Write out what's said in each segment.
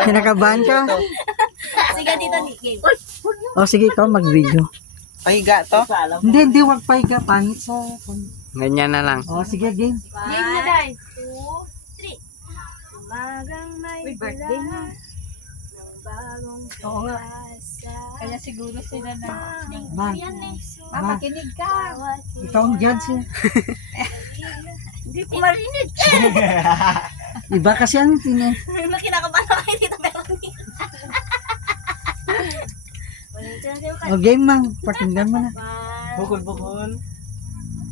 Kinakabahan ka? Sige, dito ni game. O sige, ikaw mag-video. Pahiga to? Hindi, wag pa ika. Pangit sa... Ganyan na lang. O sige, game. Game na dahil. 2, 3. Umagang may birthday na. Bagong pag-asa. Kaya siguro sila na. Ma, ma, Makinig ka. ikaw ang judge eh. Hindi ko marinig. Iba kasi ang tingin. Kinakabahan ako kayo dito, Melanie. O game mang, pakinggan mo na. Bukol.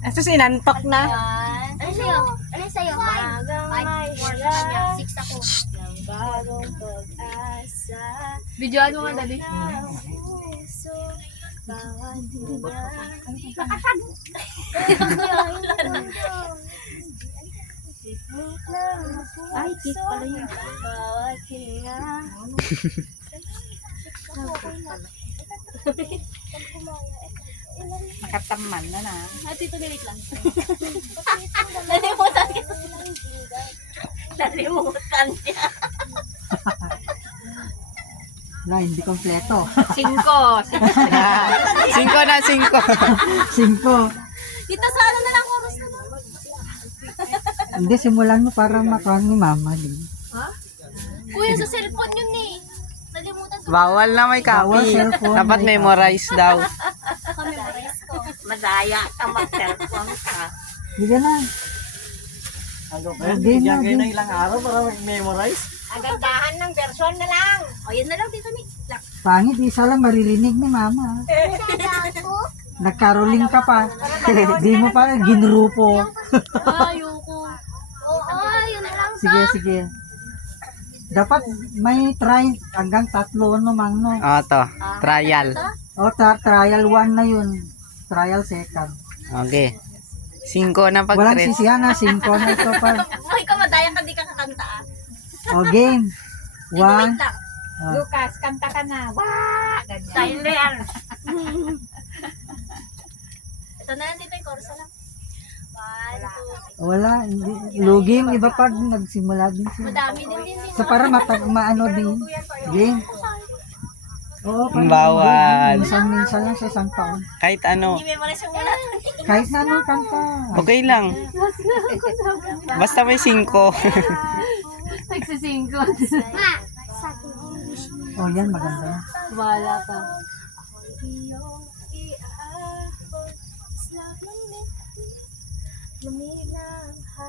Asa sinantok na. Ano sa'yo? Ano sa'yo? 5, 4, 6 ako. Ng bagong pag-asa. Videoan mo nga dali. Puso, bawat higa. Ay, kiss pala yun. Bawat higa. Nakataman na na. Dito nilit lang. Nalimutan kita. Nalimutan niya. Wala, hindi kompleto. 5. 5 na, 5. 5. Dito sa ano na lang, oras na lang. Hindi, simulan mo para makuha ni mama. Kuya, sa cellphone yun eh. Nalimutan ko. Bawal na may Bawal copy. cellphone, Dapat may memorize daw. Kami marais ko. Madaya ka mag-cellphone ka. Hindi ka na. Game na, game. ilang araw para mag-memorize. Agandahan ng version na lang. O, yan na lang dito ni. Pangit, isa lang maririnig ni mama. Nagkaroling ka pa. Di mo pa ginrupo. Ayoko. Oo, yun na lang. Sige, sige. Dapat may try hanggang 3 no mang no. To. Trial. O, trial 1 na yun. Trial second. Okay. 5 na pag Walang 3. sisihan na, 5 na ito pa. Buhay ka madayang ka, di ka kakanta ah. O, game. 1. Wait lang. Lucas, kanta ka na. Wah! Ganyan. Tyler. Ito na lang dito yung chorus na lang. 1, 2, Wala, hindi. Lugi yung iba pag nagsimula din sila. madami din. So para maano din. Game. Oo, parang Bawal. minsan lang sa isang taon. Kahit ano. Hindi memorize yung muna. Kahit na anong kanta. Okay lang. Basta may 5. Nagsisingkot. Oh, yan maganda yan. Wala ka.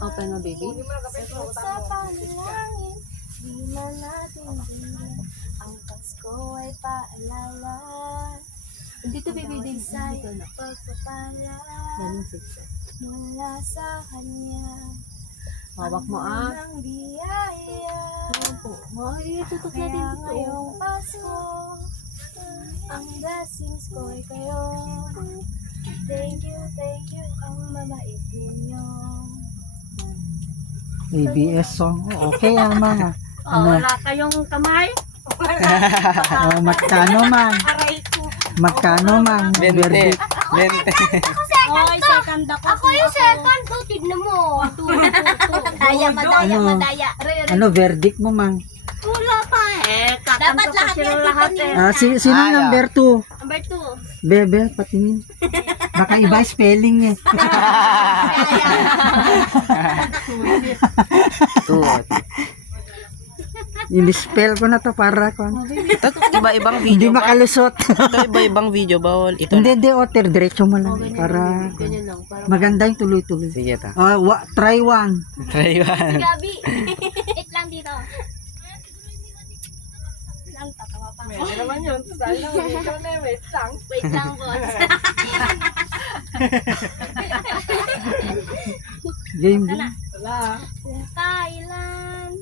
Open mo, baby. Sa panalangin, di man natin tingin. Ang Pasko ay paalala. Dito, baby, din. Isa'y pagpapala mula sa kanya. Hawak mo, ah. Ang biyaya. Ay, tutok natin Kaya dito. ngayong Pasko, ang blessings ko ay kayo. Thank you, ang mabait ninyo. ABS song. Okay ah, mga. Ano? Wala kayong kamay. Oh, magkano man? Magkano man? 20. 20. Oy, second ako. Ako yung second. Tignan mo. Madaya. Ano verdict mo man? Wala pa eh. Dapat lahat yan dito ni Ah, sino number 2? number 2. Bebe, patingin. Baka iba spelling eh. 2. In-spell ko na to para ko. Ito, iba-ibang Hindi video ba? makalusot. Ito, iba-ibang video bawal. Ito na. Hindi, otter. Diretso mo lang. Para Ganyan lang. Para maganda yung tuloy-tuloy. Sige ta. Try 1. Try 1. Gabi. Wait lang dito. Lang tatawa pa. Meron naman yun. Saan lang. Ikaw na, wait lang. Wait lang, boss. Game. Wala. Kung kailan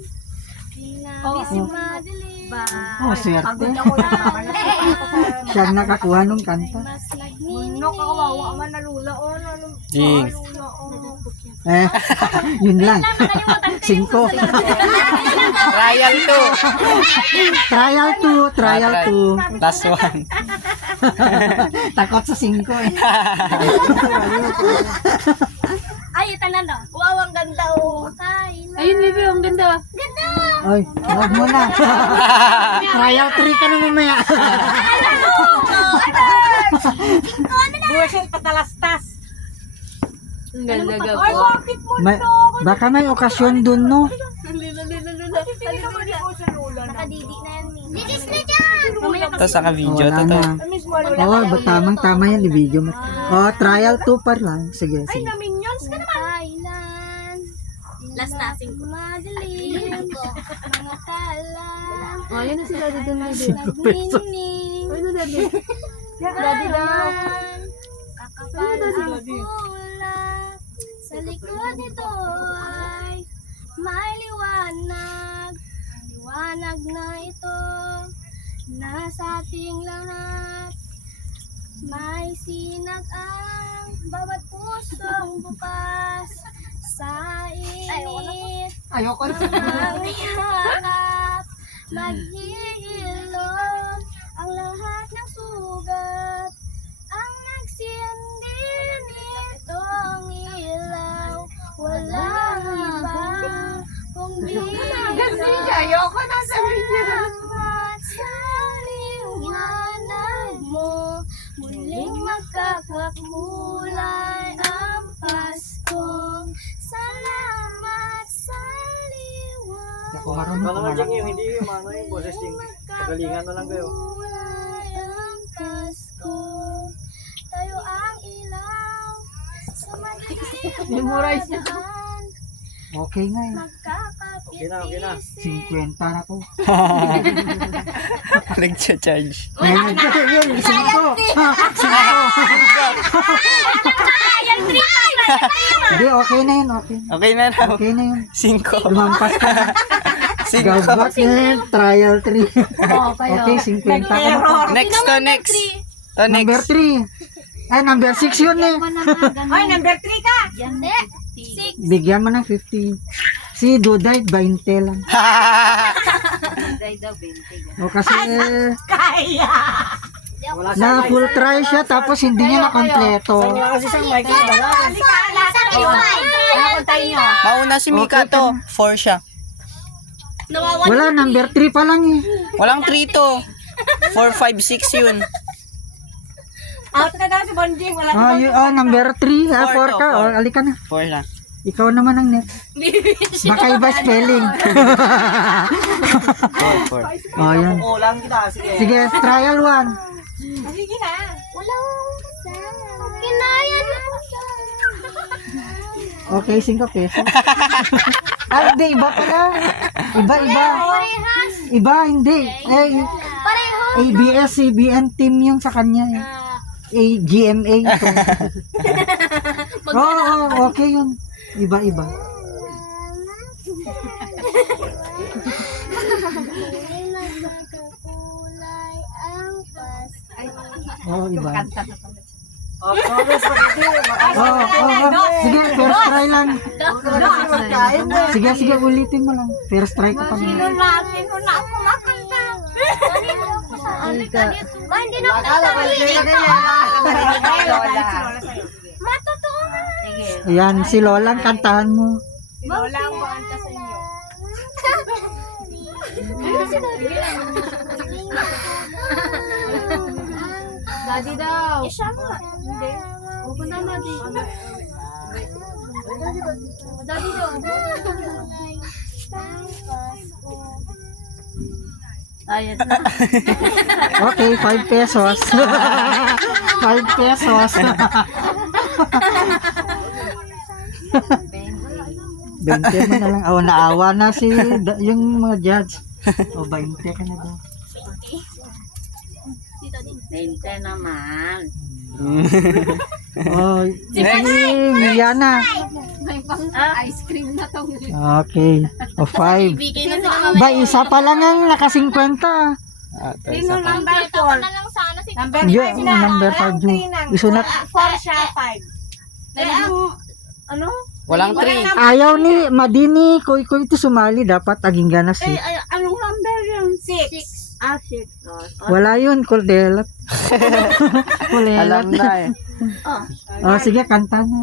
Oh, Bisig madilim. Oh, swerte. Pagod ako lang. Siya ang nakakuha nung kanta. Mas nagniningning. Ano ka kawawa man nalula o Jing. Yun lang. 5. Trial 2. Trial 2. Trial 2. Last 1. Takot sa 5 eh. Ay, tanan na. Wow, ang ganda oh. Ayun, baby, ang ganda. Ganda. Ay, huwag mo na. Trial 3 ka na mamaya. Buwasin patalastas. Ang ganda ga Ay, po. bakit mo? Baka may okasyon dun, no? Nakadidi na yan, Min. Didis na dyan! Mamaya Ito sa ka-video. Wala Ito. na. Oo, tamang-tama yan, i-video mo. Oh, trial 2 pa lang. Sige, sige. minions ka naman. Thailand. Last na, 5. Madaling. Mga tala. Oh, yun na sila dito na dito. 5 pesos. Nagnining. Ay, na daddy. Daddy daw. Kakapal ang pula. Sa likod nito ay may liwanag. Liwanag na ito. Nasa ating lahat. May sinag ang bawat pusong bukas. Sa init. Ayoko na. Ang yakap. Maghihilom ang lahat ng sugat. Ang nagsindi nitong ilaw. Walang iba kung di Ayoko na sa salamat sa liwanag mo. Muling magkakakulay ang Pasko. Salamat sa liwanag. Ako marunong Kala nga kumalak. yung hindi yung ano yung boses yung pagalingan na lang kayo. Kulay ang Pasko. Tayo ang ilaw sa madilim. Memorize niya. Okay nga eh. Okay na, okay na. 50 na to. Nag-charge. Ngayon, yun, 5. Hindi, okay na yun, okay. Okay na raw. Okay na yun. 5. Lumampas ka na. Gabak yan, trial 3. Okay, 50 ka na. Next to next. To Number next. 3. Ay, number 6 yun eh. Ay, number 3 ka. Hindi. 6. Bigyan mo ng 50. Si Duday, 20 lang. O kasi Kaya. na full try siya tapos hindi niya na kompleto. Kanya kasi siyang mic na ba? Ano kung tayo nyo? Mauna si Mika to. 4 siya. Nawawan. Wala, number 3 pa lang eh. Walang 3 to. 4, 5, 6 yun. Out na daw si Bonjing. Wala Number 3. 4 Four ka. to, four. Alika na. 4 na. Ikaw naman ang next. Baka iba spelling. 4. Oh, yan. Kulang kita, sige. Sige, trial 1. Sige na. Walang kinaya na. Okay, 5 pesos. Ah, hindi, iba pala. Iba. Parehas. Iba, hindi. Pareho. ABS, CBN team yung sa kanya eh. GMA ito. Oo, okay yun. Iba. Kulay ang Pasko. Oo, iba. Oh, sorry, spaghetti. Sige, first try lang. Sige, ulitin mo lang. First try ka pa naman. Sino na ako makanta? Hindi na ako Matotoo na. Ayan, si Lola, kantahan mo. Si Lola ang makanta sa inyo. Daddy daw. Siya mo. Hindi. Pupunta na di. Daddy daw. Ayun na. Okay, 5 pesos. 5 pesos. 20 mo na lang. Oh, naawa na yung mga judge. O, 20 ka na daw. Dito din. 20 naman. Oh, si Miliana. May pang ice cream na tong. Okay. O, 5. Bigay na sila mamaya. Ba, isa pa lang ang naka-50. Sino number Ito 4? na lang sana si Number Yun, 5 na. number 5 yun. Gusto na, 4 siya, 5. Ano? Walang 3. ayaw ni Madini, Koy ito sumali, dapat aging ganas eh. Anong number yung 6? 6. Wala yun, Cordelat. Cordelat. Alam na eh. Oh, sige, kanta na.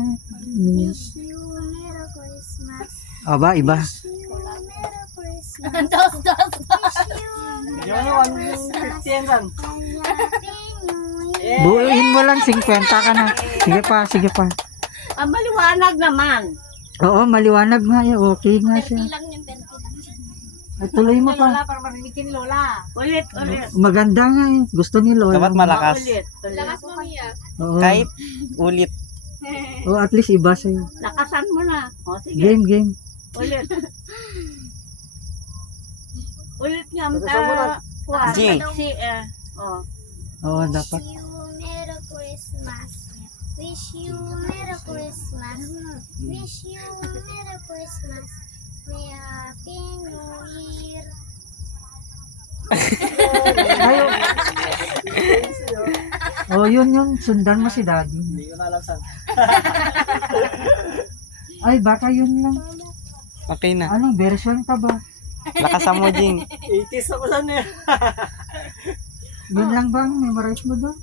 Aba, iba. Dos. Yung 150 yan san. Buuin mo lang, 50 ka na. Sige pa. Ang maliwanag naman. Oo, maliwanag nga yan. Okay nga siya. Lang yung 20 lang. Ay, tuloy mo pa. Lola, para marinigin Lola. Ulit. Maganda nga eh. Gusto ni Lola. Dapat malakas. Ulit. Lakas mo, Mia. Oo. Kahit ulit. Oo, at least iba sa'yo. Lakasan mo na. O, sige. Game. Ulit. Ulit nga. Lakasan mo na. Jing. Oo, dapat. Wish you Merry Christmas. Wish you Merry Christmas. Wish you Merry Christmas. May Happy New Year. Oh, yun. Sundan mo si daddy. Hindi ko na alam san. Ay, baka yun lang. Okay na. Anong version ka ba? Lakasan mo, Jing. 80s ako san eh. Yun lang bang memorize mo doon?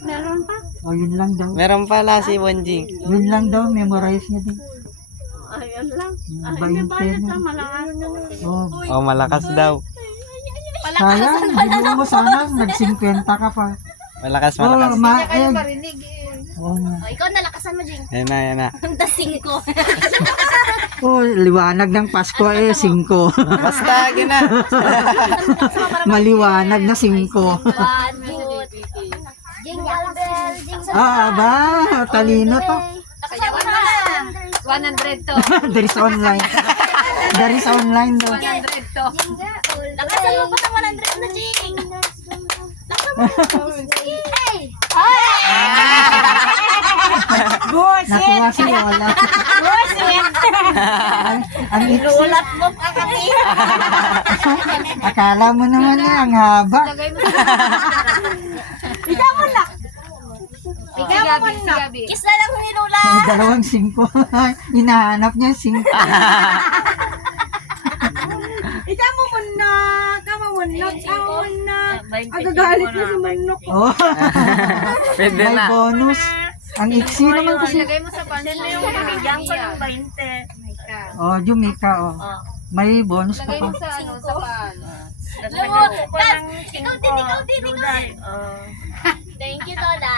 Meron pa? O, yun lang daw. Meron pala si Bonjing. Yun lang daw, memorize niya doon. Ayun lang. Ay, Hindi ba na. ito malakas? Oh, Oh, malakas daw. sayang, hindi mo sana, nag-50 ka pa. Malakas. Oh, Marinig Oo nga. O, ikaw nalakasan mo, Jing. Yan na. Dasing ko. Oh, liwanag ng Pasko 5. Basta, gina. Maliwanag na 5. Badut. Jingle bell, jingle Aba, talino to. Lakasan mo na. 100 to. There is online. There is online daw. 100 to. Lakasan mo pa ng 100 na, Jing. Lakasan mo. Hey! Nakuha si Lola. Ang iksi. Ulat mo pa kami. Akala mo naman ang haba. Ikaw mo na. Kiss na lang ni Lola. May 2 5. Hinahanap niya 5. Ikaw mo muna. Agagalit na si Manok. Oh, Pwede may na. bonus. Ang iksi naman kasi. mo sa pansin. Sino yung binigyan ko ng 20? Oh, Jumika, oh. May bonus pa pa. Sa pan. Ikaw din. Thank you, Lola.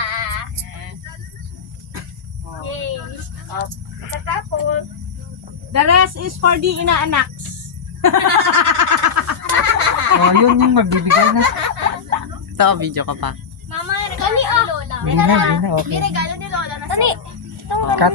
Yay. Pagkatapos, the rest is for the inaanaks. Oh, yun yung magbibigay na. Ito, video ka pa. Mama, regalo ni Lola. Hindi na, okay. May regalo ni Lola na sa'yo. Cut.